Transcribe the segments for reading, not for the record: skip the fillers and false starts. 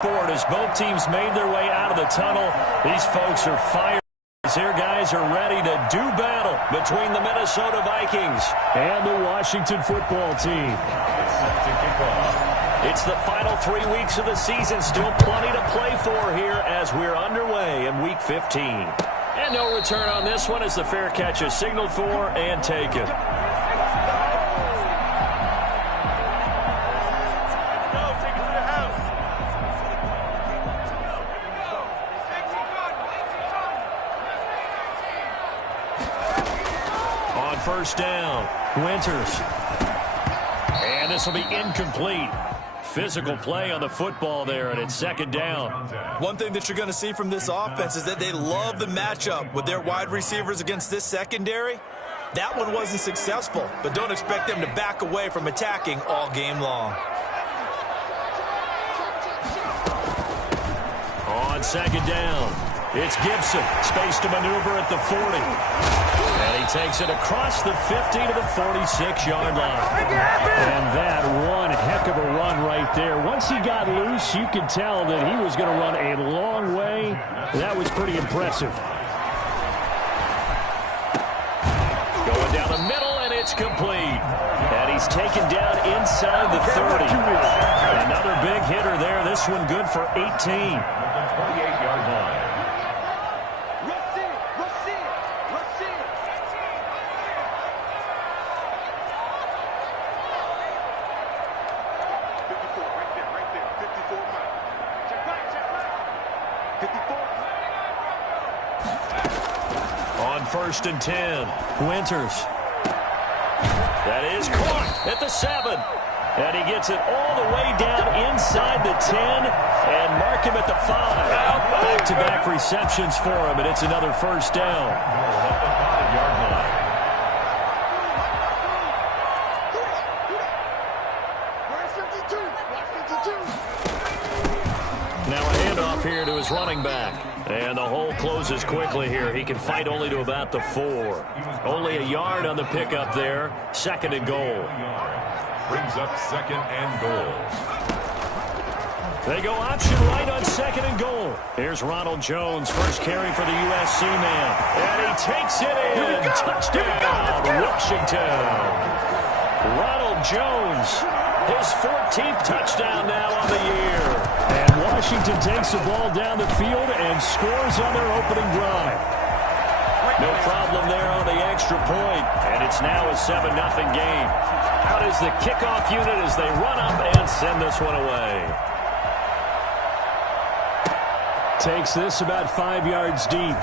Board as both teams made their way out of the tunnel. These folks are fired. Here guys are ready to do battle between the Minnesota Vikings and the Washington football team. It's the final 3 weeks of the season. Still plenty to play for here as we're underway in Week 15. And no return on this one as the fair catch is signaled for and taken. First down, Winters. And this will be incomplete. Physical play on the football there, and it's second down. One thing that you're going to see from this offense is that they love the matchup with their wide receivers against this secondary. That one wasn't successful, but don't expect them to back away from attacking all game long. On second down, it's Gibson. Space to maneuver at the 40. And he takes it across the 50 to the 46-yard line. And that one heck of a run right there. Once he got loose, you could tell that he was going to run a long way. That was pretty impressive. Going down the middle, and it's complete. And he's taken down inside the 30. Another big hitter there. This one good for 18. 28-yard line. First and 10, Winters. That is caught at the 7. And he gets it all the way down inside the 10 and mark him at the 5. Back-to-back receptions for him, and it's another first down. Now a handoff here to his running back. And the hole closes quickly here. He can fight only to about the 4. Only a yard on the pickup there. Second and goal. Brings up second and goal. They go option right on second and goal. Here's Ronald Jones, first carry for the USC man. And he takes it in. Touchdown, Washington. Ronald Jones, his 14th touchdown now on the year. And Washington takes the ball down the field and scores on their opening drive. No problem there on the extra point, and it's now a 7-0 game. Out is the kickoff unit as they run up and send this one away. Takes this about 5 yards deep.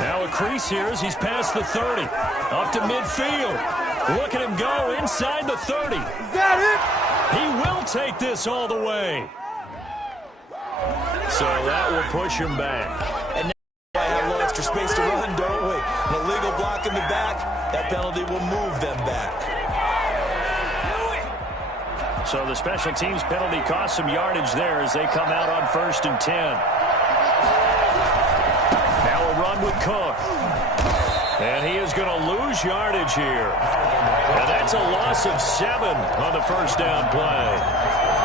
Now a crease here as he's past the 30. Up to midfield. Look at him go inside the 30. Is that it? He will take this all the way. So that will push him back. And now we have a little extra space to run, don't we? An illegal block in the back. That penalty will move them back. So the special teams penalty cost some yardage there as they come out on first and 10. Now a run with Cook. And he is going to lose yardage here. And that's a loss of 7 on the first down play.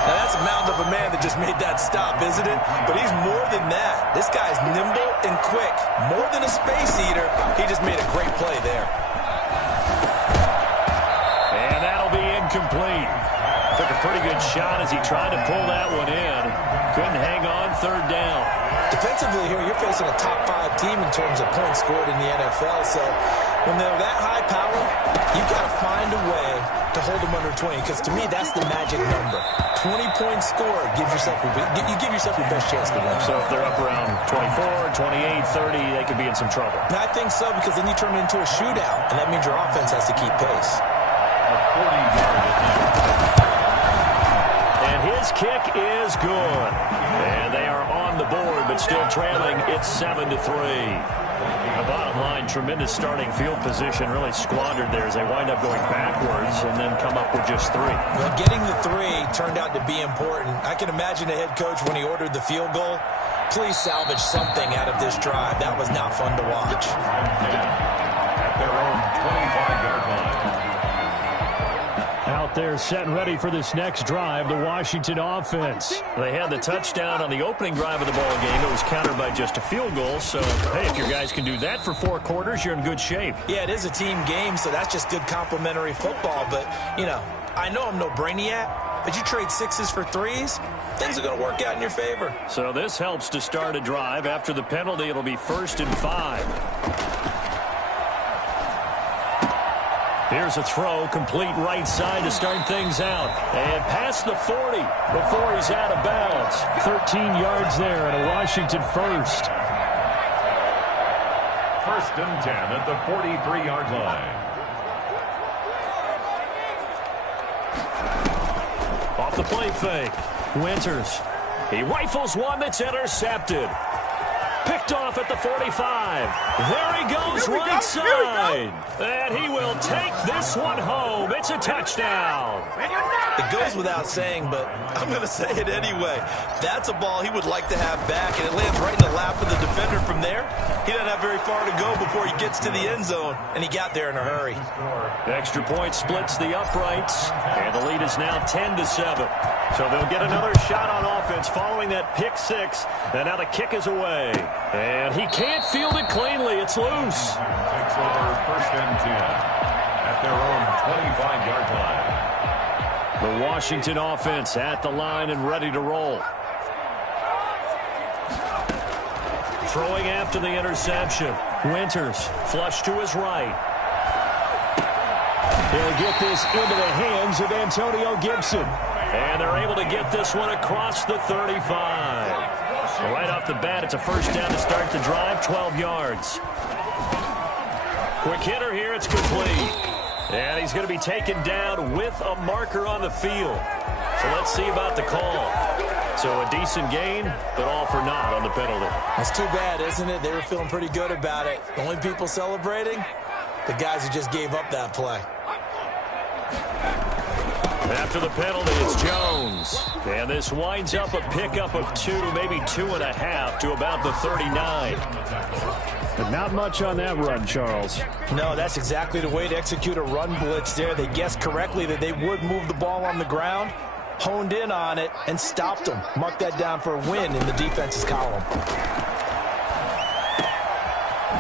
Now that's a mound of a man that just made that stop, isn't it? But he's more than that. This guy's nimble and quick. More than a space eater, he just made a great play there. And that'll be incomplete. Took a pretty good shot as he tried to pull that one in. Couldn't hang on third down. Defensively here, you're facing a top 5 team in terms of points scored in the NFL. So when they're that high power, you've got to find a way to hold them under 20. Because to me, that's the magic number. 20 points scored, you give yourself your best chance to win. So if they're up around 24, 28, 30, they could be in some trouble. I think so, because then you turn it into a shootout, and that means your offense has to keep pace. A 40-yard attempt. And his kick is good. And they are on the board, but still trailing. It's 7-3. The bottom line, tremendous starting field position, really squandered there as they wind up going backwards and then come up with just 3. Well, getting the 3 turned out to be important. I can imagine the head coach when he ordered the field goal. Please salvage something out of this drive. That was not fun to watch. At their own 25-yard line. Now out there set and ready for this next drive, the Washington offense. They had the touchdown on the opening drive of the ball game. It was countered by just a field goal. So, hey, if your guys can do that for 4 quarters, you're in good shape. Yeah, it is a team game, so that's just good complementary football. But, you know, I know I'm no brainiac, but you trade 6s for 3s, things are going to work out in your favor. So this helps to start a drive. After the penalty, it'll be 1st and 5. Here's a throw, complete right side to start things out. And past the 40 before he's out of bounds. 13 yards there and a Washington first. 1st and 10 at the 43-yard line. Off the play fake. Winters. He rifles one that's intercepted. Picked off at the 45. There he goes right side. And he will take this one home. It's a touchdown. It goes without saying, but I'm going to say it anyway. That's a ball he would like to have back, and it lands right in the lap of the defender from there. He doesn't have very far to go before he gets to the end zone, and he got there in a hurry. Extra point splits the uprights, and the lead is now 10-7. So they'll get another shot on offense following that pick 6, and now the kick is away. And he can't field it cleanly. It's loose. Takes over 1st and 10 at their own 25-yard line. The Washington offense at the line and ready to roll. Throwing after the interception. Winters flush to his right. He'll get this into the hands of Antonio Gibson. And they're able to get this one across the 35. Right off the bat, it's a 1st down to start the drive, 12 yards. Quick hitter here, it's complete. And he's going to be taken down with a marker on the field. So let's see about the call. So a decent gain, but all for naught on the penalty. That's too bad, isn't it? They were feeling pretty good about it. The only people celebrating, the guys who just gave up that play. After the penalty, it's Jones. And this winds up a pickup of 2, maybe 2.5 to about the 39. But not much on that run, Charles. No, that's exactly the way to execute a run blitz there. They guessed correctly that they would move the ball on the ground, honed in on it, and stopped them. Mark that down for a win in the defense's column.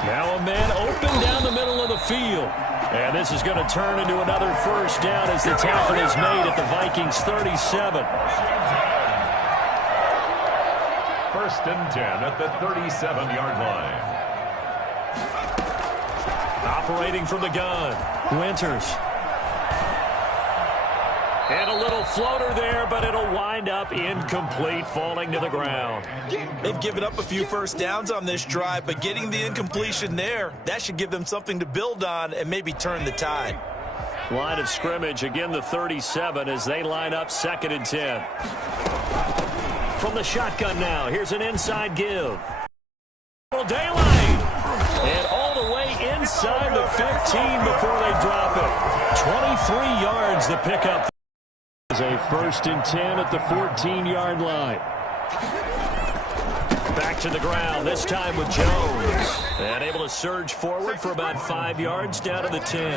Now a man open down the middle of the field. And this is going to turn into another 1st down as the tackle is made at the Vikings 37. 1st and 10 at the 37-yard line. Operating from the gun, Winters. And a little floater there, but it'll wind up incomplete, falling to the ground. They've given up a few 1st downs on this drive, but getting the incompletion there, that should give them something to build on and maybe turn the tide. Line of scrimmage, again the 37 as they line up 2nd and 10. From the shotgun now, here's an inside give. Daylight. And all the way inside the 15 before they drop it. 23 yards the pickup. Is a 1st and 10 at the 14-yard line. Back to the ground, this time with Jones. And able to surge forward for about 5 yards down to the 10.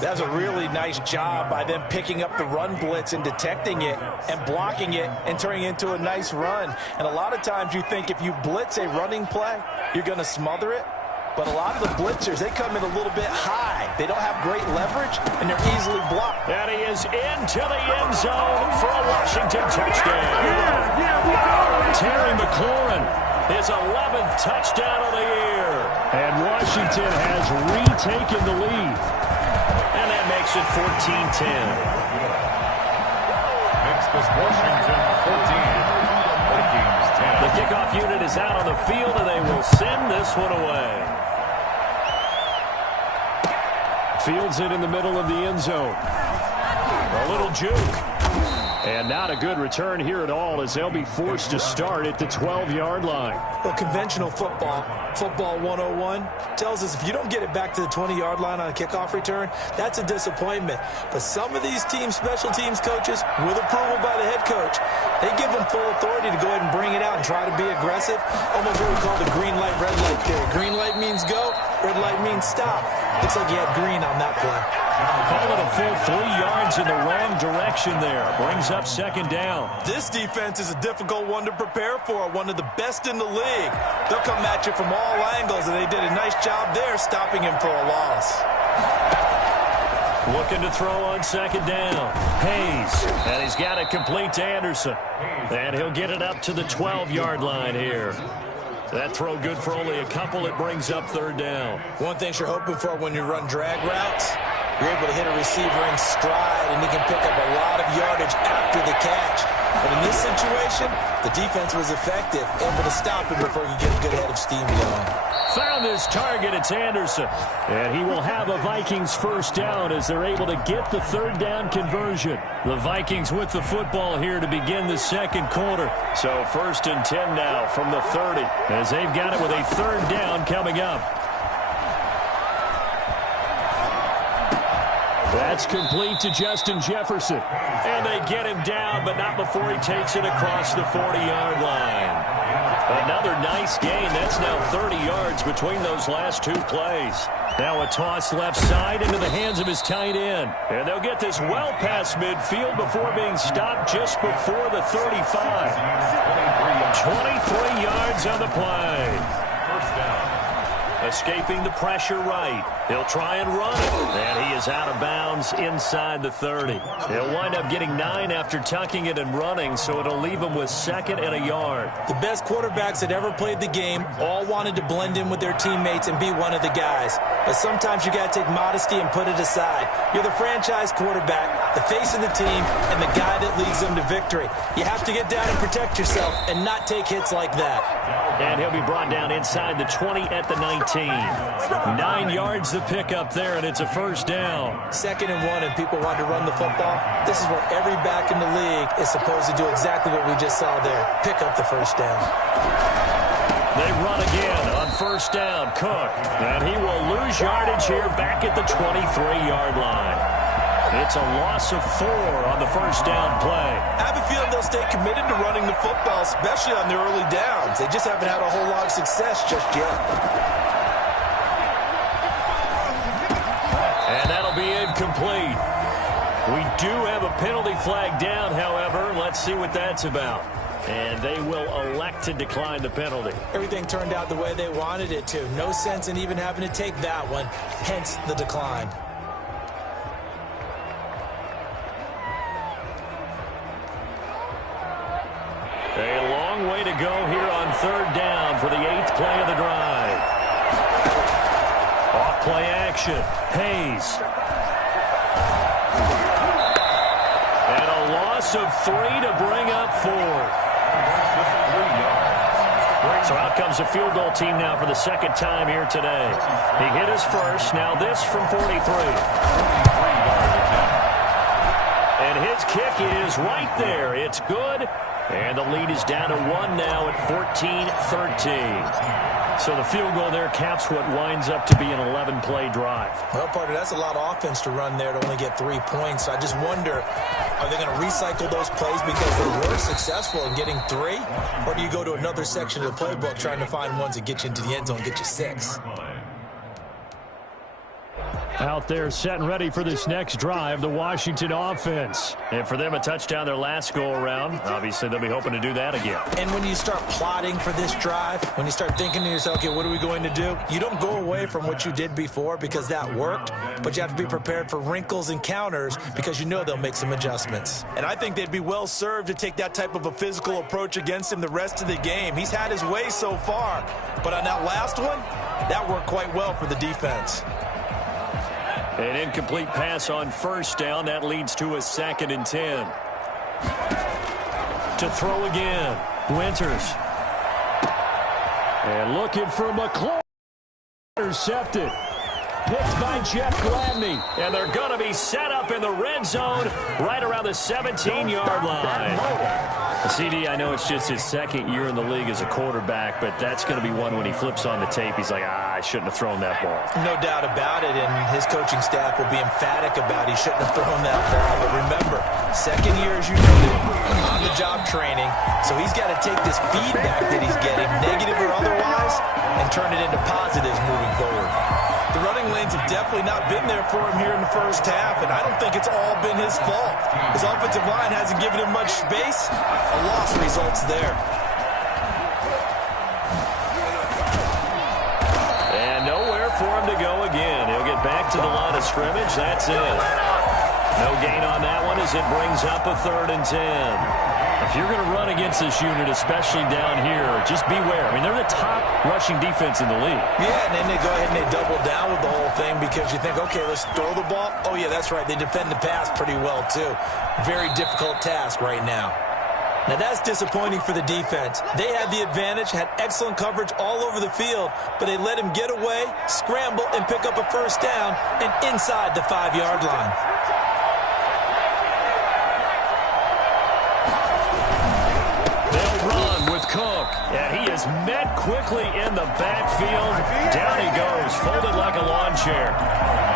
That's a really nice job by them picking up the run blitz and detecting it and blocking it and turning it into a nice run. And a lot of times you think if you blitz a running play, you're going to smother it. But a lot of the blitzers, they come in a little bit high. They don't have great leverage, and they're easily blocked. And he is into the end zone for a Washington touchdown. Terry McLaurin, his 11th touchdown of the year. And Washington has retaken the lead. And that makes it 14-10. Makes this Washington 14. Vikings 10. The kickoff unit is out on the field, and they will send this one away. Fields it in the middle of the end zone. A little juke. And not a good return here at all as they'll be forced to start at the 12-yard line. Well, conventional football 101, tells us if you don't get it back to the 20-yard line on a kickoff return, that's a disappointment. But some of these teams, special teams coaches, with approval by the head coach, they give them full authority to go ahead and bring it out and try to be aggressive. Almost what we call the green light, red light theory. Green light means go, red light means stop. Looks like he had green on that play. Call it a full 3 yards in the wrong direction there. Brings up second down. This defense is a difficult one to prepare for, one of the best in the league. They'll come at you from all angles, and they did a nice job there stopping him for a loss. Looking to throw on second down. Hayes, and he's got it complete to Anderson. And he'll get it up to the 12-yard line here. That throw good for only a couple. It brings up third down. One thing you're hoping for when you run drag routes, you're able to hit a receiver in stride, and he can pick up a lot of yardage after the catch. But in this situation, the defense was effective, able to stop him before he could get a good head of steam going. Found his target. It's Anderson. And he will have a Vikings first down as they're able to get the third down conversion. The Vikings with the football here to begin the second quarter. So first and 10 now from the 30 as they've got it with a third down coming up. That's complete to Justin Jefferson. And they get him down, but not before he takes it across the 40-yard line. Another nice gain. That's now 30 yards between those last two plays. Now a toss left side into the hands of his tight end. And they'll get this well past midfield before being stopped just before the 35. 23 yards on the play. First down. Escaping the pressure right. He'll try and run it. And he is out of bounds inside the 30. He'll wind up getting 9 after tucking it and running, so it'll leave him with second and a yard. The best quarterbacks that ever played the game all wanted to blend in with their teammates and be one of the guys. But sometimes you got to take modesty and put it aside. You're the franchise quarterback, the face of the team, and the guy that leads them to victory. You have to get down and protect yourself and not take hits like that. And he'll be brought down inside the 20 at the 19. 9 yards the pickup there, and it's a first down. 2nd and 1, and people want to run the football. This is where every back in the league is supposed to do exactly what we just saw there. Pick up the first down. They run again on first down. Cook, and he will lose yardage here back at the 23-yard line. It's a loss of 4 on the first down play. I have a feeling they'll stay committed to running the football, especially on their early downs. They just haven't had a whole lot of success just yet. And that'll be incomplete. We do have a penalty flag down, however. Let's see what that's about. And they will elect to decline the penalty. Everything turned out the way they wanted it to. No sense in even having to take that one, hence the decline. A long way to go here on third down for the 8th play of the drive. Off play action. Hayes. And a loss of 3 to bring up 4. So out comes a field goal team now for the second time here today. He hit his first. Now this from 43. And his kick is right there. It's good. And the lead is down to 1 now at 14-13. So the field goal there caps what winds up to be an 11-play drive. Well, partner, that's a lot of offense to run there to only get 3 points. I just wonder, are they going to recycle those plays because they were successful in getting 3? Or do you go to another section of the playbook trying to find ones that get you into the end zone and get you 6? Out there set and ready for this next drive, the Washington offense. And for them, a touchdown their last go-around. Obviously, they'll be hoping to do that again. And when you start plotting for this drive, when you start thinking to yourself, okay, what are we going to do? You don't go away from what you did before because that worked, but you have to be prepared for wrinkles and counters because you know they'll make some adjustments. And I think they'd be well served to take that type of a physical approach against him the rest of the game. He's had his way so far, but on that last one, that worked quite well for the defense. An incomplete pass on first down. That leads to a 2nd and 10. To throw again. Winters. And looking for McClure. Intercepted. Picked by Jeff Gladney. And they're going to be set up in the red zone right around the 17-yard line. CD, I know it's just his 2nd year in the league as a quarterback, but that's going to be one when he flips on the tape. He's like, I shouldn't have thrown that ball. No doubt about it, and his coaching staff will be emphatic about he shouldn't have thrown that ball. But remember, 2nd year, as you noted, on-the-job training, so he's got to take this feedback that he's getting, negative or otherwise, and turn it into positives moving forward. The running lanes have definitely not been there for him here in the first half, and I don't think it's all been his fault. His offensive line hasn't given him much space. A loss results there. And nowhere for him to go again. He'll get back to the line of scrimmage. That's it. No gain on that one as it brings up a 3rd and 10. If you're going to run against this unit, especially down here, just beware. I mean, they're the top rushing defense in the league. Yeah, and then they go ahead and they double down with the whole thing because you think, okay, let's throw the ball. Oh, yeah, that's right. They defend the pass pretty well, too. Very difficult task right now. Now, that's disappointing for the defense. They had the advantage, had excellent coverage all over the field, but they let him get away, scramble, and pick up a 1st down and inside the 5-yard line. And he is met quickly in the backfield. Down he goes, folded like a lawn chair.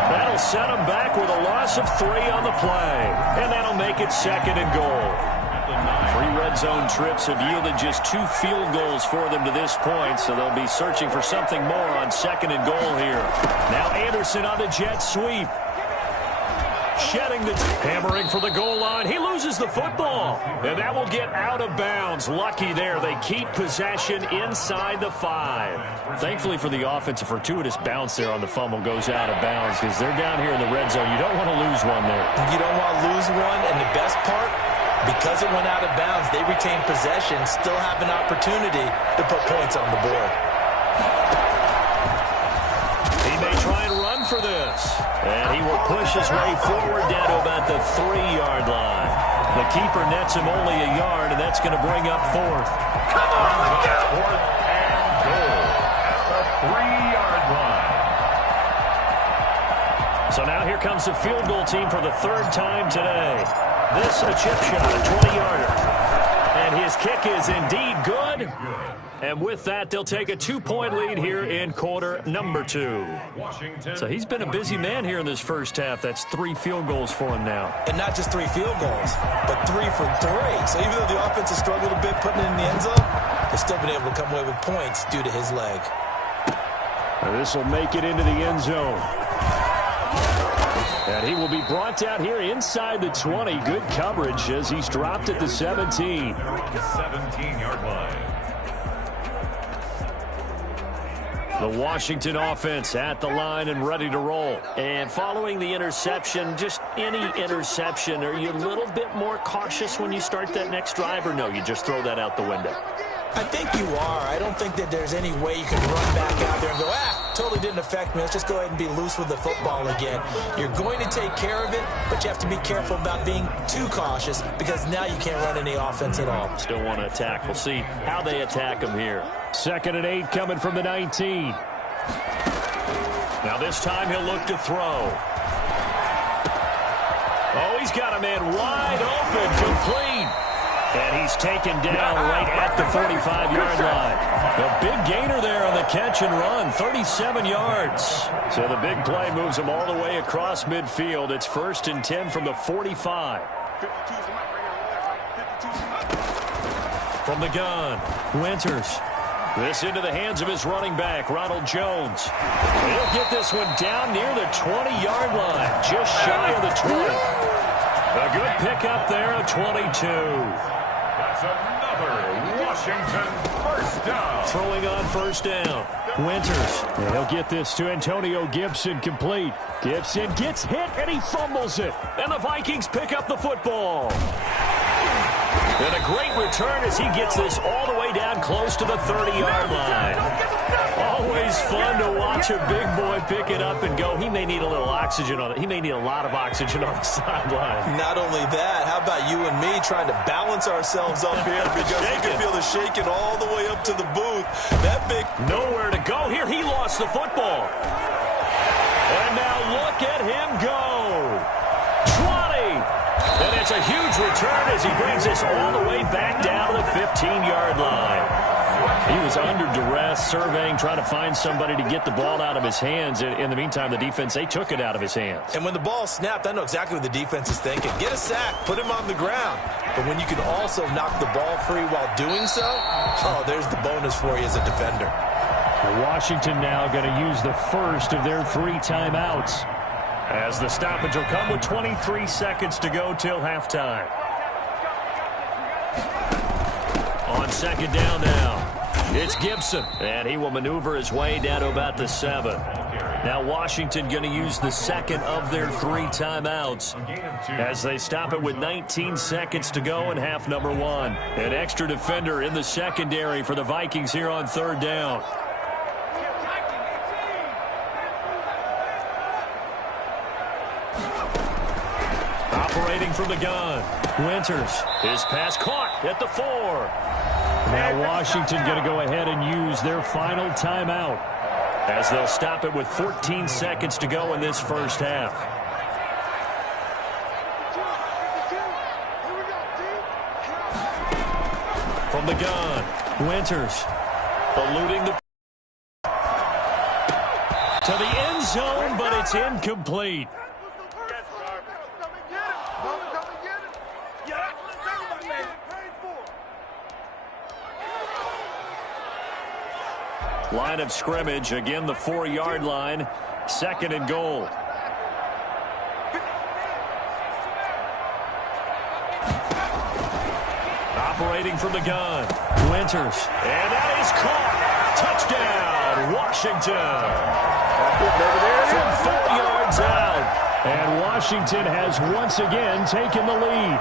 That'll set him back with a loss of 3 on the play. And that'll make it 2nd and goal. 3 red zone trips have yielded just 2 field goals for them to this point, so they'll be searching for something more on 2nd and goal here. Now Anderson on the jet sweep. Shedding the hammering for the goal line. He loses the football. And that will get out of bounds. Lucky there. They keep possession inside the 5. Thankfully for the offense, a fortuitous bounce there on the fumble goes out of bounds because they're down here in the red zone. You don't want to lose one there. You don't want to lose one. And the best part, because it went out of bounds, they retain possession, still have an opportunity to put points on the board. He may try and run for this. And he will push his way forward down to about the 3-yard line. The keeper nets him only a yard, and that's going to bring up 4th. Come on, let's go! 4th and goal at the 3-yard line. So now here comes the field goal team for the 3rd time today. This a chip shot, a 20-yarder. And his kick is indeed good. And with that, they'll take a 2-point lead here in quarter number 2. So he's been a busy man here in this first half. That's 3 field goals for him now. And not just 3 field goals, but 3 for 3. So even though the offense has struggled a bit putting it in the end zone, they've still been able to come away with points due to his leg. This will make it into the end zone. And he will be brought down here inside the 20. Good coverage as he's dropped at the 17. 17-yard line. The Washington offense at the line and ready to roll. And following the interception, just any interception, are you a little bit more cautious when you start that next drive, or no, you just throw that out the window? I think you are. I don't think that there's any way you can run back out there and go, totally didn't affect me. Let's just go ahead and be loose with the football again. You're going to take care of it, but you have to be careful about being too cautious because now you can't run any offense at all. Still want to attack. We'll see how they attack him here. 2nd and 8 coming from the 19. Now this time he'll look to throw. Oh, he's got a man wide open, complete. And he's taken down right at the 45-yard line. A big gainer there on the catch and run, 37 yards. So the big play moves him all the way across midfield. It's 1st and 10 from the 45. From the gun, Winters. This into the hands of his running back, Ronald Jones. He'll get this one down near the 20-yard line, just shy of the 20. A good pickup there, a 22. That's another Washington first down. Throwing on 1st down. Winters. And he'll get this to Antonio Gibson complete. Gibson gets hit and he fumbles it. And the Vikings pick up the football. And a great return as he gets this all the way down close to the 30-yard line. Always fun to watch a big boy pick it up and go. He may need a little oxygen on it. He may need a lot of oxygen on the sideline. Not only that, how about you and me trying to balance ourselves up here because you can feel the shaking all the way up to the booth. That big... Nowhere to go here. He lost the football. And now look at him go. 20. And it's a huge return as he brings this all the way back down to the 15-yard line. He was under duress, surveying, trying to find somebody to get the ball out of his hands. In the meantime, the defense, they took it out of his hands. And when the ball snapped, I know exactly what the defense is thinking. Get a sack, put him on the ground. But when you can also knock the ball free while doing so, oh, there's the bonus for you as a defender. Washington now going to use the first of their 3 timeouts, as the stoppage will come with 23 seconds to go till halftime. On second down now, it's Gibson, and he will maneuver his way down to about the 7. Now Washington going to use the second of their 3 timeouts as they stop it with 19 seconds to go in half number 1. An extra defender in the secondary for the Vikings here on third down. Operating from the gun, Winters. His pass caught at the 4. Now Washington going to go ahead and use their final timeout, as they'll stop it with 14 seconds to go in this first half. From the gun, Winters eluding the to the end zone, but it's incomplete. Line of scrimmage, again the 4-yard line, second and goal. Operating from the gun, Winters, and that is caught. Touchdown, Washington. From 4 yards out, and Washington has once again taken the lead.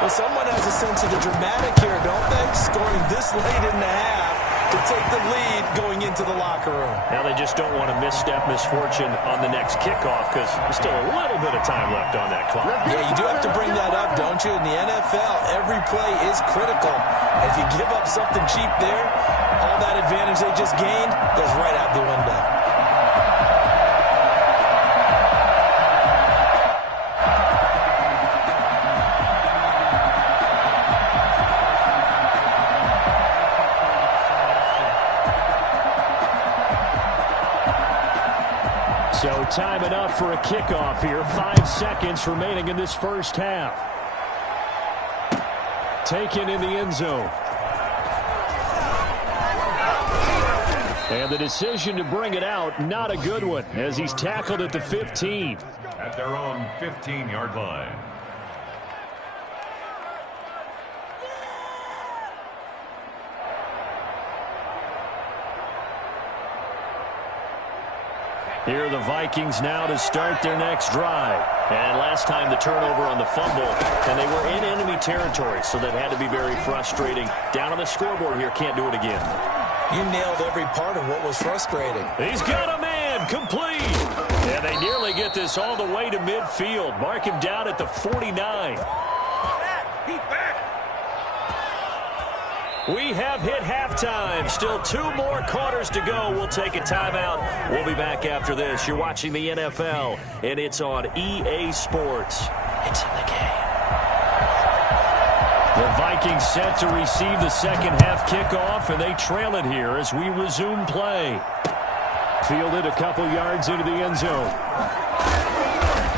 Well, someone has a sense of the dramatic here, don't they? Scoring this late in the half to take the lead going into the locker room. Now they just don't want to misstep misfortune on the next kickoff, because there's still a little bit of time left on that clock. Yeah, you do have to bring that up, don't you? In the NFL, every play is critical. If you give up something cheap there, all that advantage they just gained goes right out the window. So time enough for a kickoff here. 5 seconds remaining in this first half. Taken in the end zone. And the decision to bring it out, not a good one, as he's tackled at the 15. At their own 15-yard line. Here are the Vikings now to start their next drive. And last time the turnover on the fumble, and they were in enemy territory, so that had to be very frustrating. Down on the scoreboard here, can't do it again. You nailed every part of what was frustrating. He's got a man, complete. And they nearly get this all the way to midfield. Mark him down at the 49. We have hit halftime. Still 2 more quarters to go. We'll take a timeout. We'll be back after this. You're watching the NFL, and it's on EA Sports. It's in the game. The Vikings set to receive the second half kickoff, and they trail it here as we resume play. Fielded a couple yards into the end zone.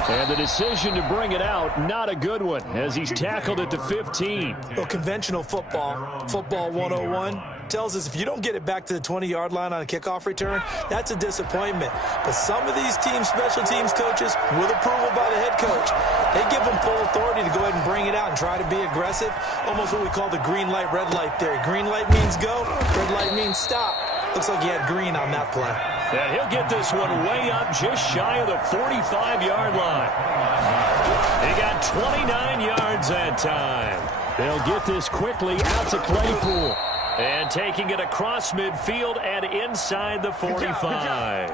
And the decision to bring it out, not a good one, as he's tackled at the 15. Well, conventional football 101, tells us if you don't get it back to the 20-yard line on a kickoff return, that's a disappointment. But some of these teams, special teams coaches, with approval by the head coach, they give them full authority to go ahead and bring it out and try to be aggressive, almost what we call the green light, red light theory. Green light means go, red light means stop. Looks like he had green on that play. And he'll get this one way up just shy of the 45-yard line. He got 29 yards that time. They'll get this quickly out to Claypool. And taking it across midfield and inside the 45.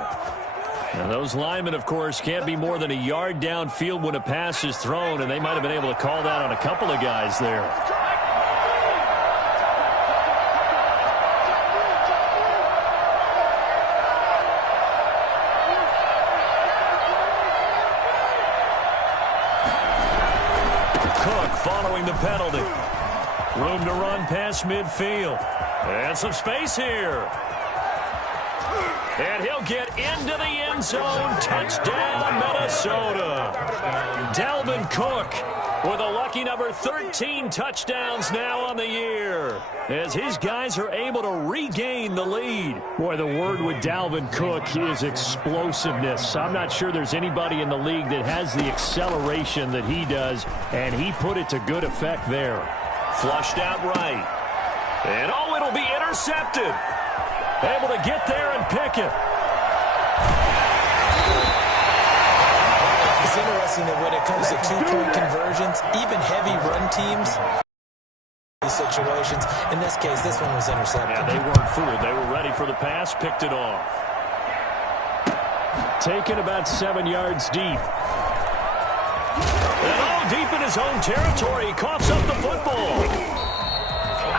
Now those linemen, of course, can't be more than a yard downfield when a pass is thrown, and they might have been able to call that on a couple of guys there. Following the penalty. Room to run past midfield. And some space here. And he'll get into the end zone. Touchdown, Minnesota. Dalvin Cook with a lucky number 13 touchdowns now on the year, as his guys are able to regain the lead. Boy, the word with Dalvin Cook is explosiveness. I'm not sure there's anybody in the league that has the acceleration that he does, and he put it to good effect there. Flushed out right. And oh, it'll be intercepted. Able to get there and pick it. It's interesting that when it comes to two-point conversions, even heavy run teams, these situations, in this case, this one was intercepted. Yeah, they weren't fooled. They were ready for the pass, picked it off. Taken about 7 yards deep. And oh, deep in his own territory, he coughs up the football.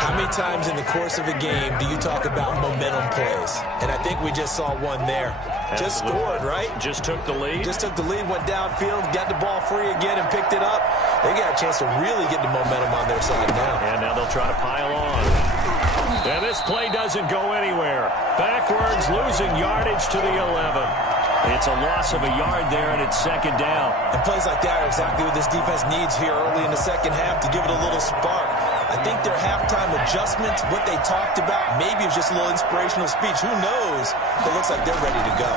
How many times in the course of a game do you talk about momentum plays? And I think we just saw one there. Just scored, right? Just took the lead. Just took the lead, went downfield, got the ball free again, and picked it up. They got a chance to really get the momentum on their side now. And now they'll try to pile on. And this play doesn't go anywhere. Backwards, losing yardage to the 11. It's a loss of a yard there, and it's second down. And plays like that are exactly what this defense needs here early in the second half to give it a little spark. I think their halftime adjustments, what they talked about, maybe it was just a little inspirational speech. Who knows? It looks like they're ready to go.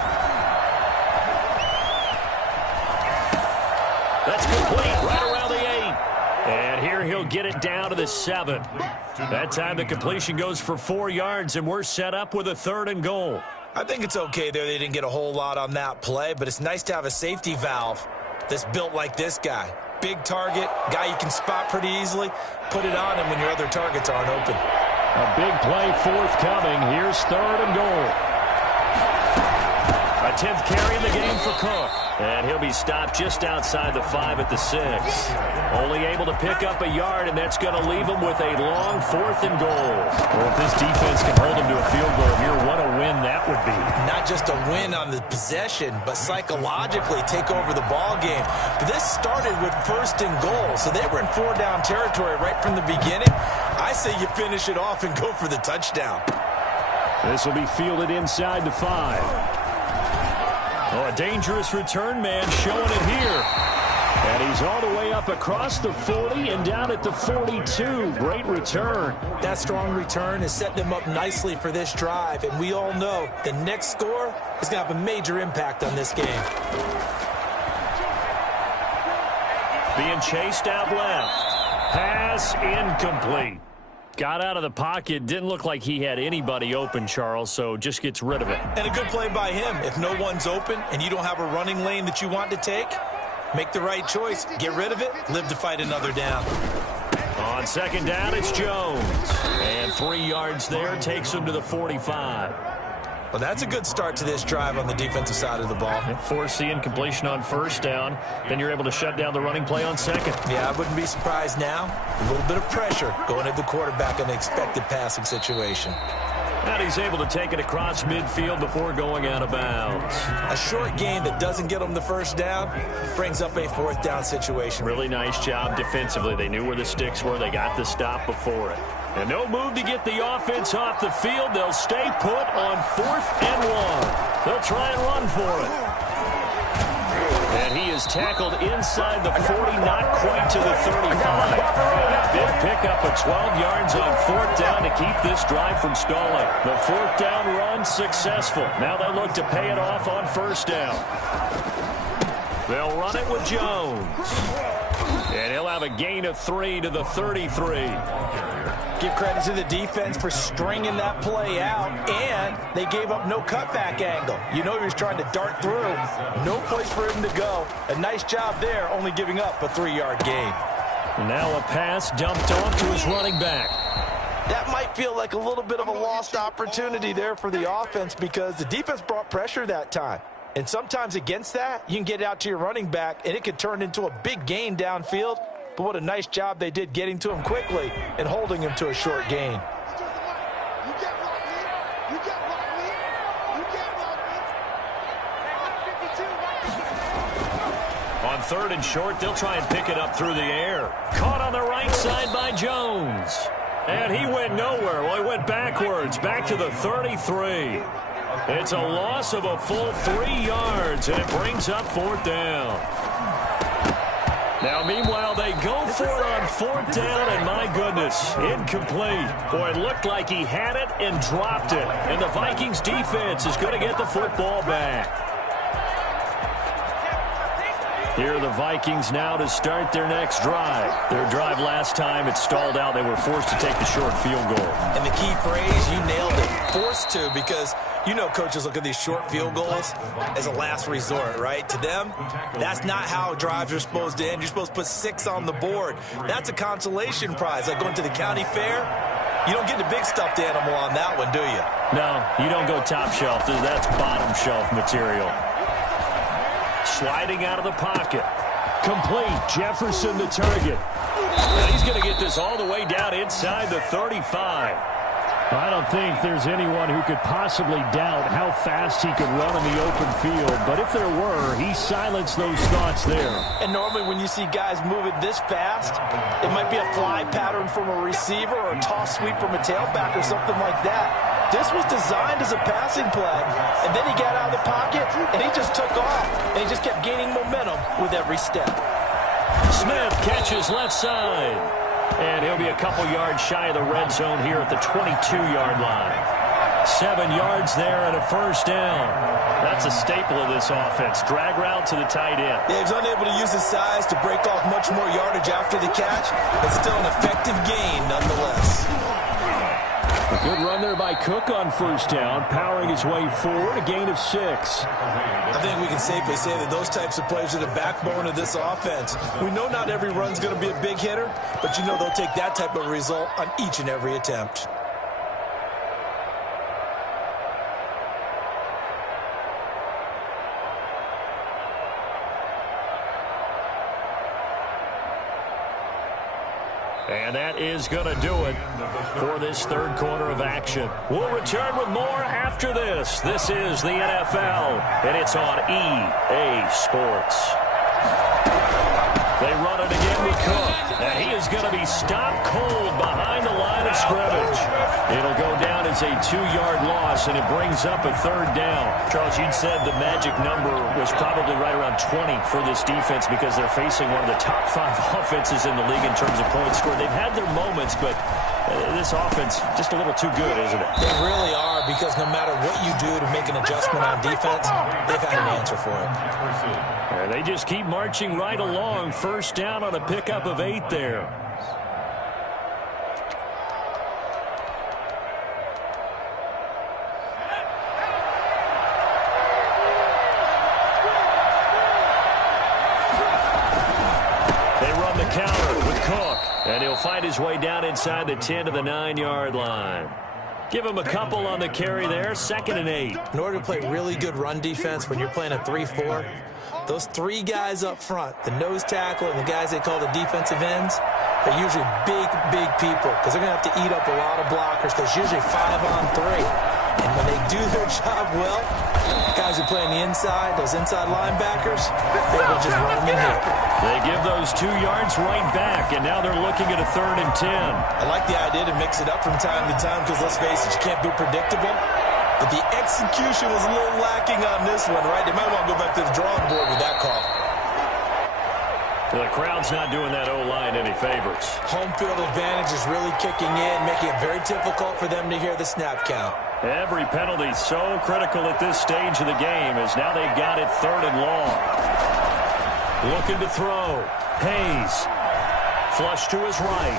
That's complete, right around the 8. And here he'll get it down to the 7. That time the completion goes for 4 yards, and we're set up with a 3rd and goal. I think it's okay there. They didn't get a whole lot on that play, but it's nice to have a safety valve that's built like this guy. Big target, guy you can spot pretty easily. Put it on him when your other targets aren't open. A big play forthcoming. Here's 3rd and goal. A 10th carry in the game for Cook. And he'll be stopped just outside the 5 at the 6. Only able to pick up a yard, and that's going to leave him with a long 4th and goal. Well, if this defense can hold him to a field goal here, what a win that would be. Not just a win on the possession, but psychologically take over the ball game. But this started with 1st and goal, so they were in 4-down territory right from the beginning. I say you finish it off and go for the touchdown. This will be fielded inside the 5. Oh, a dangerous return man showing it here. And he's all the way up across the 40 and down at the 42. Great return. That strong return has set them up nicely for this drive, and we all know the next score is going to have a major impact on this game. Being chased out left. Pass incomplete. Got out of the pocket. Didn't look like he had anybody open, Charles, so just gets rid of it. And a good play by him. If no one's open and you don't have a running lane that you want to take, make the right choice. Get rid of it. Live to fight another down. On second down, it's Jones. And 3 yards there takes him to the 45. Well, that's a good start to this drive on the defensive side of the ball. Force the incompletion on 1st down. Then you're able to shut down the running play on 2nd. Yeah, I wouldn't be surprised now. A little bit of pressure going at the quarterback in an expected passing situation. And he's able to take it across midfield before going out of bounds. A short gain that doesn't get him the 1st down brings up a 4th down situation. Really nice job defensively. They knew where the sticks were. They got the stop before it. And no move to get the offense off the field. They'll stay put on 4th and 1. They'll try and run for it. And he is tackled inside the 40, not quite to the 35. Big pickup of 12 yards on 4th down to keep this drive from stalling. The 4th down run successful. Now they look to pay it off on 1st down. They'll run it with Jones. And he'll have a gain of 3 to the 33. Give credit to the defense for stringing that play out, and they gave up no cutback angle. You know he was trying to dart through. No place for him to go. A nice job there, only giving up a 3-yard gain. Now a pass dumped off to his running back. That might feel like a little bit of a lost opportunity there for the offense because the defense brought pressure that time. And sometimes against that, you can get out to your running back, and it could turn into a big gain downfield. But what a nice job they did getting to him quickly and holding him to a short gain. On 3rd and short, they'll try and pick it up through the air. Caught on the right side by Jones. And he went nowhere. Well, he went backwards, back to the 33. It's a loss of a full 3 yards, and it brings up 4th down. Now, meanwhile, they go for it on 4th down, and my goodness, incomplete. Boy, it looked like he had it and dropped it. And the Vikings defense is going to get the football back. Here are the Vikings now to start their next drive. Their drive last time, it stalled out. They were forced to take the short field goal. And the key phrase, you nailed it, forced to, because you know coaches look at these short field goals as a last resort, right? To them, that's not how drives are supposed to end. You're supposed to put 6 on the board. That's a consolation prize, like going to the county fair. You don't get the big stuffed animal on that one, do you? No, you don't go top shelf. That's bottom shelf material. Sliding out of the pocket. Complete. Jefferson the target. And he's going to get this all the way down inside the 35. I don't think there's anyone who could possibly doubt how fast he could run in the open field. But if there were, he silenced those thoughts there. And normally when you see guys moving this fast, it might be a fly pattern from a receiver or a toss sweep from a tailback or something like that. This was designed as a passing play. And then he got out of the pocket, and he just took off. And he just kept gaining momentum with every step. Smith catches left side. And he'll be a couple yards shy of the red zone here at the 22-yard line. 7 yards there and a first down. That's a staple of this offense. Drag route to the tight end. Yeah, he's unable to use his size to break off much more yardage after the catch, but still an effective gain nonetheless. A good run there by Cook on first down, powering his way forward, a gain of 6. I think we can safely say that those types of plays are the backbone of this offense. We know not every run's going to be a big hitter, but you know they'll take that type of result on each and every attempt. And that is going to do it for this third quarter of action. We'll return with more after this. This is the NFL, and it's on EA Sports. They run it again with Cook, and he is going to be stopped cold behind the line of scrimmage. It'll go down as a 2-yard loss, and it brings up a third down. Charles, you'd said the magic number was probably right around 20 for this defense because they're facing one of the top 5 offenses in the league in terms of points scored. They've had their moments, but this offense just a little too good, isn't it? They really are, because no matter what you do to make an adjustment on defense, they've had an answer for it. And they just keep marching right along. First down on a pickup of 8 there. They run the counter with Cook, and he'll find his way down inside the 10 to the 9-yard line. Give him a couple on the carry there, 2nd and 8. In order to play really good run defense when you're playing a 3-4, those 3 guys up front, the nose tackle and the guys they call the defensive ends, they're usually big, big people because they're going to have to eat up a lot of blockers because usually 5 on 3. And when they do their job well, guys who play on the inside, those inside linebackers, they will just run them in here. They give those 2 yards right back, and now they're looking at a 3rd and 10. I like the idea to mix it up from time to time because, let's face it, you can't be predictable. But the execution was a little lacking on this one, right? They might want to go back to the drawing board with that call. The crowd's not doing that O-line any favors. Home field advantage is really kicking in, making it very difficult for them to hear the snap count. Every penalty so critical at this stage of the game as now they've got it 3rd and long. Looking to throw. Hayes. Flush to his right.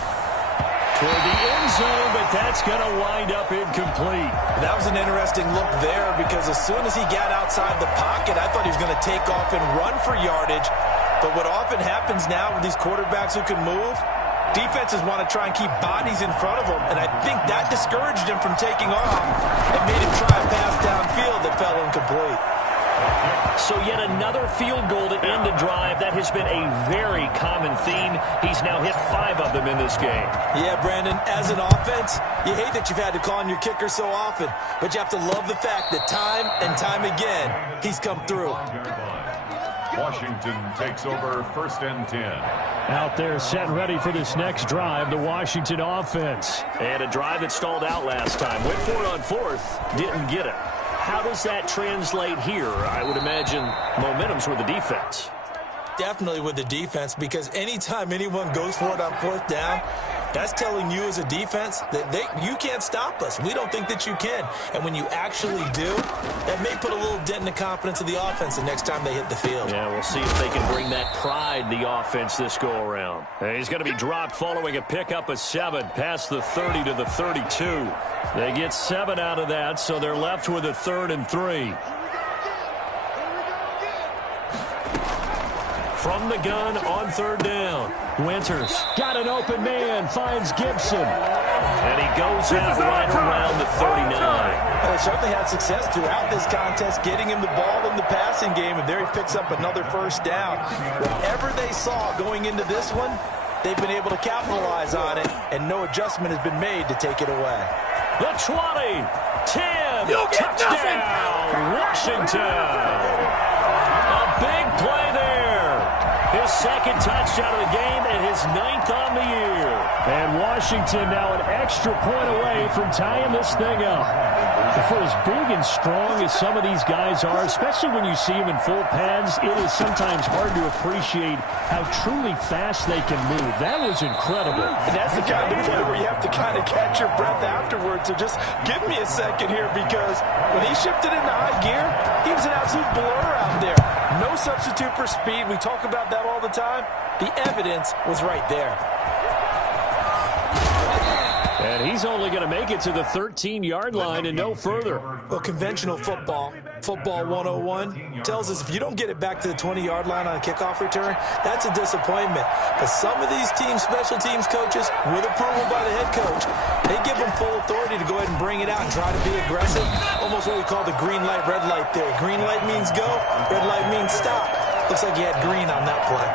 Toward the end zone, but that's going to wind up incomplete. That was an interesting look there because as soon as he got outside the pocket, I thought he was going to take off and run for yardage. But what often happens now with these quarterbacks who can move, defenses want to try and keep bodies in front of them, and I think that discouraged him from taking off and made him try a pass downfield that fell incomplete. So yet another field goal to end the drive. That has been a very common theme. He's now hit 5 of them in this game. Yeah, Brandon, as an offense, you hate that you've had to call on your kicker so often, but you have to love the fact that time and time again, he's come through. Washington takes over 1st and 10. Out there set ready for this next drive, the Washington offense. And a drive that stalled out last time. Went for it on 4th, didn't get it. How does that translate here? I would imagine momentum's with the defense. Definitely with the defense, because anytime anyone goes for it on fourth down, that's telling you as a defense that you can't stop us. We don't think that you can. And when you actually do, that may put a little dent in the confidence of the offense the next time they hit the field. Yeah, we'll see if they can bring that pride in the offense this go-around. He's going to be dropped following a pickup of 7 past the 30 to the 32. They get 7 out of that, so they're left with a 3rd and 3. From the gun on 3rd down. Winters got an open man, finds Gibson. And he goes out right around the 39. Well, they certainly had success throughout this contest getting him the ball in the passing game, and there he picks up another 1st down. Whatever they saw going into this one, they've been able to capitalize on it, and no adjustment has been made to take it away. The 20, 10, touchdown, Washington. A big play there. His 2nd touchdown of the game and his 9th on the year. And Washington now an extra point away from tying this thing up. For as big and strong as some of these guys are, especially when you see them in full pads, it is sometimes hard to appreciate how truly fast they can move. That was incredible. And that's the kind of play where you have to kind of catch your breath afterwards. So just give me a second here, because when he shifted into high gear, he was an absolute blur out there. No substitute for speed. We talk about that all the time. The evidence was right there. And he's only going to make it to the 13-yard line and no further. Well, conventional football 101, tells us if you don't get it back to the 20-yard line on a kickoff return, that's a disappointment. But some of these special teams coaches, with approval by the head coach, they give them full authority to go ahead and bring it out and try to be aggressive. Almost what we call the green light, red light theory. Green light means go, red light means stop. Looks like he had green on that play.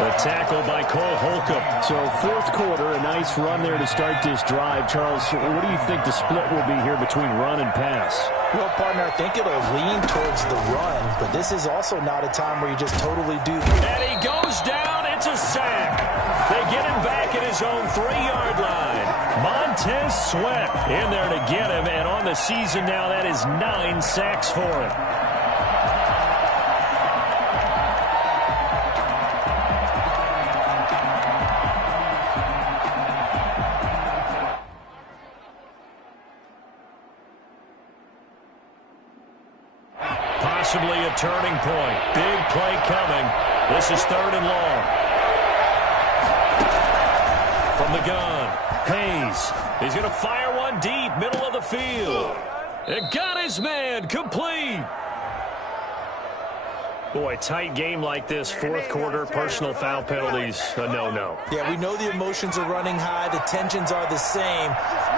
A tackle by Cole Holcomb. So 4th quarter, a nice run there to start this drive. Charles, what do you think the split will be here between run and pass? Well, partner, I think it'll lean towards the run, but this is also not a time where you just totally do. And he goes down. It's a sack. They get him back at his own 3-yard line. Montez Sweat in there to get him, and on the season now, that is 9 sacks for him. Possibly a turning point. Big play coming. This is 3rd and long. From the gun, Hayes. He's going to fire one deep, middle of the field. And got his man, complete. Boy, tight game like this, 4th quarter, personal foul penalties, a no-no. Yeah, we know the emotions are running high, the tensions are the same.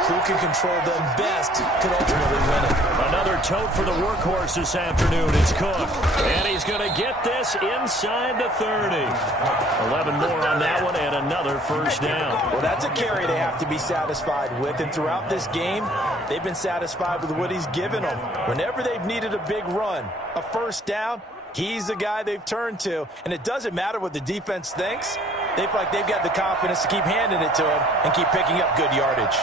Who can control them best could ultimately win it. Another tote for the workhorse this afternoon. It's Cook. And he's going to get this inside the 30. 11 more on that one and another 1st down. Well, that's a carry they have to be satisfied with. And throughout this game, they've been satisfied with what he's given them. Whenever they've needed a big run, a 1st down, he's the guy they've turned to. And it doesn't matter what the defense thinks. They feel like they've got the confidence to keep handing it to him and keep picking up good yardage.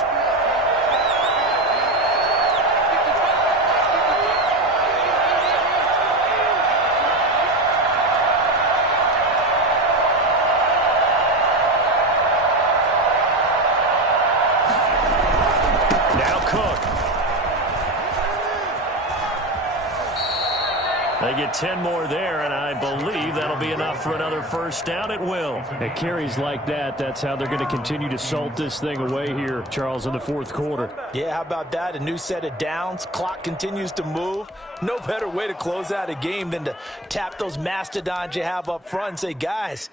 They get 10 more there, and I believe that'll be enough for another 1st down. It will. At carries like that, that's how they're going to continue to salt this thing away here, Charles, in the 4th quarter. Yeah, how about that? A new set of downs. Clock continues to move. No better way to close out a game than to tap those mastodons you have up front and say, guys,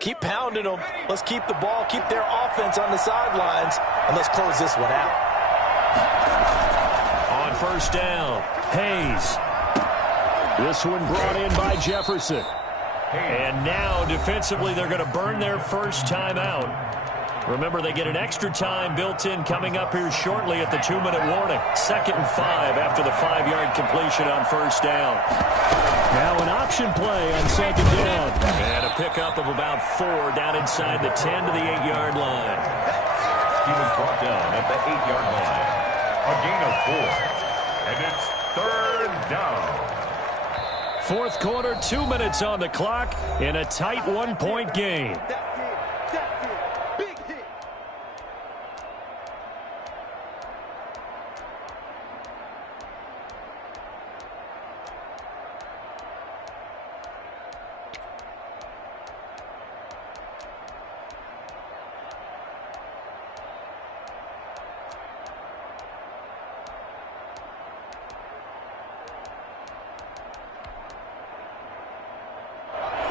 keep pounding them. Let's keep the ball, keep their offense on the sidelines, and let's close this one out. On 1st down, Hayes. This one brought in by Jefferson. And now, defensively, they're going to burn their first timeout. Remember, they get an extra time built in coming up here shortly at the 2-minute warning. 2nd and 5 after the 5-yard completion on 1st down. Now an option play on 2nd down. And a pickup of about 4 down inside the 10 to the 8-yard line. He was brought down at the 8-yard line. A gain of 4. And it's 3rd down. Fourth quarter, 2 minutes on the clock in a tight one-point game.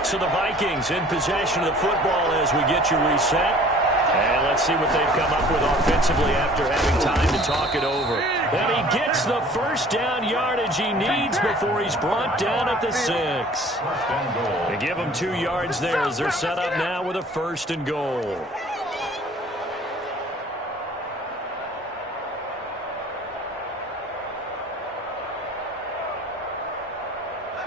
So the Vikings in possession of the football as we get you reset. And let's see what they've come up with offensively after having time to talk it over. And he gets the first down yardage he needs before he's brought down at the 6. They give him 2 yards there as they're set up now with a 1st and goal.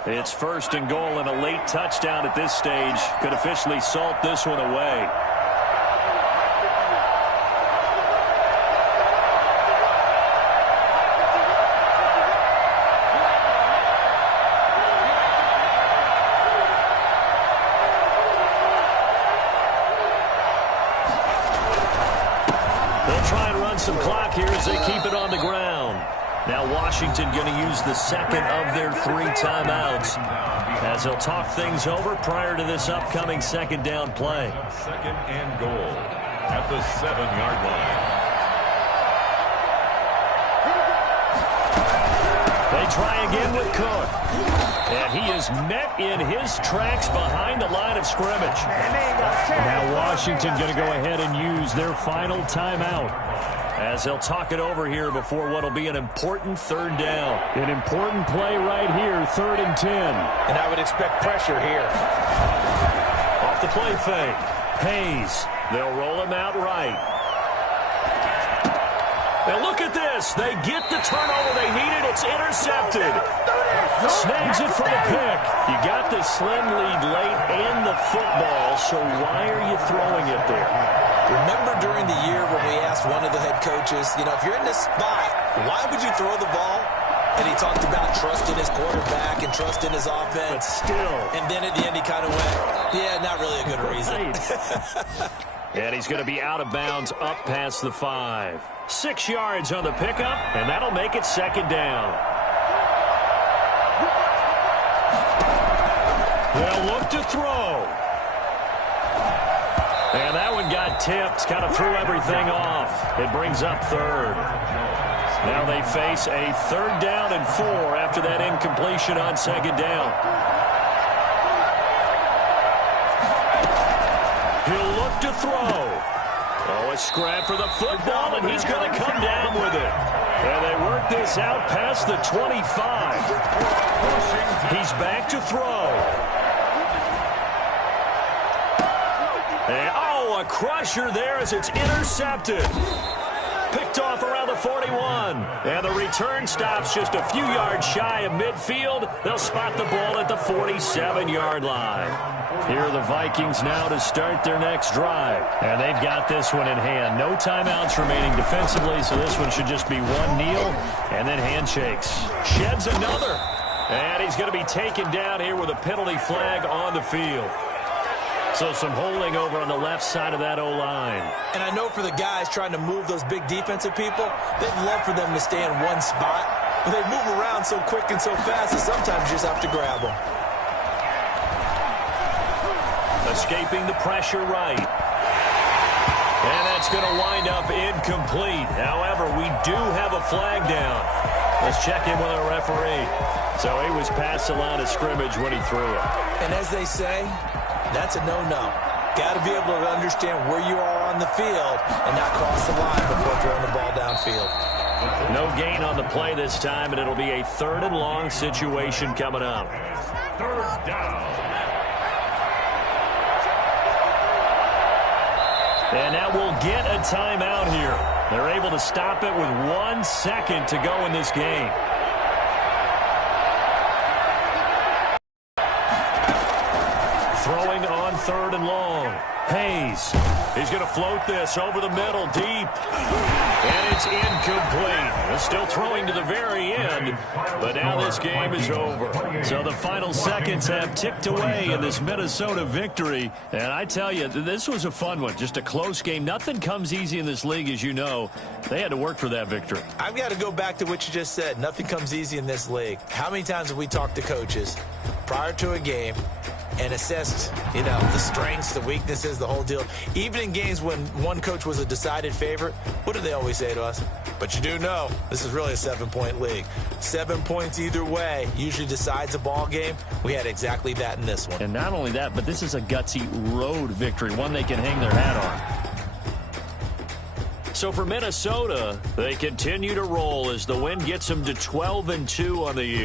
It's 1st and goal, and a late touchdown at this stage could officially salt this one away. They'll try and run some clock here as they keep it on the ground. Now Washington going to use the second of their 3 timeouts as they'll talk things over prior to this upcoming 2nd down play. 2nd and goal at the 7-yard line. They try again with Cook. And he is met in his tracks behind the line of scrimmage. Now Washington going to go ahead and use their final timeout as they'll talk it over here before what will be an important 3rd down. An important play right here, 3rd and 10. And I would expect pressure here. Off the play fake. Hayes. They'll roll him out right. Now look at this. They get the turnover they needed. It's intercepted. Snags it for the pick. You got the slim lead late and the football, so why are you throwing it there? Remember during the year when we asked one of the head coaches, if you're in this spot, why would you throw the ball? And he talked about trusting his quarterback and trusting his offense. But still. And then at the end he kind of went, yeah, not really a good reason. And he's going to be out of bounds up past the 5. 6 yards on the pickup, and that'll make it 2nd down. They'll look to throw. And that one got tipped, kind of threw everything off. It brings up 3rd. Now they face a 3rd down and 4 after that incompletion on 2nd down. He'll look to throw. Oh, a scrap for the football, and he's going to come down with it. And they work this out past the 25. He's back to throw. And, a crusher there as it's intercepted. Picked off around the 41. And the return stops just a few yards shy of midfield. They'll spot the ball at the 47-yard line. Here are the Vikings now to start their next drive. And they've got this one in hand. No timeouts remaining defensively, so this one should just be one kneel and then handshakes. Sheds another. And he's going to be taken down here with a penalty flag on the field. So some holding over on the left side of that O-line. And I know for the guys trying to move those big defensive people, they'd love for them to stay in one spot. But they move around so quick and so fast that sometimes you just have to grab them. Escaping the pressure right. And that's going to wind up incomplete. However, we do have a flag down. Let's check in with our referee. So he was past the line of scrimmage when he threw it. And as they say, that's a no-no. Got to be able to understand where you are on the field and not cross the line before throwing the ball downfield. No gain on the play this time, and it'll be a 3rd and long situation coming up. 3rd down. And now we'll get a timeout here. They're able to stop it with 1 second to go in this game. Throwing on 3rd and long. Hayes. He's going to float this over the middle deep. And it's It's incomplete. They're still throwing to the very end, but now this game is over. So the final seconds have ticked away in this Minnesota victory. And I tell you, this was a fun one. Just a close game. Nothing comes easy in this league, as you know. They had to work for that victory. I've got to go back to what you just said. Nothing comes easy in this league. How many times have we talked to coaches prior to a game and assessed, the strengths, the weaknesses, the whole deal? Even in games when one coach was a decided favorite, what do they always say to us? But you do know this is really a 7-point league. 7 points either way usually decides a ball game. We had exactly that in this one. And not only that, but this is a gutsy road victory, one they can hang their hat on. So for Minnesota, they continue to roll as the win gets them to 12-2 on the year.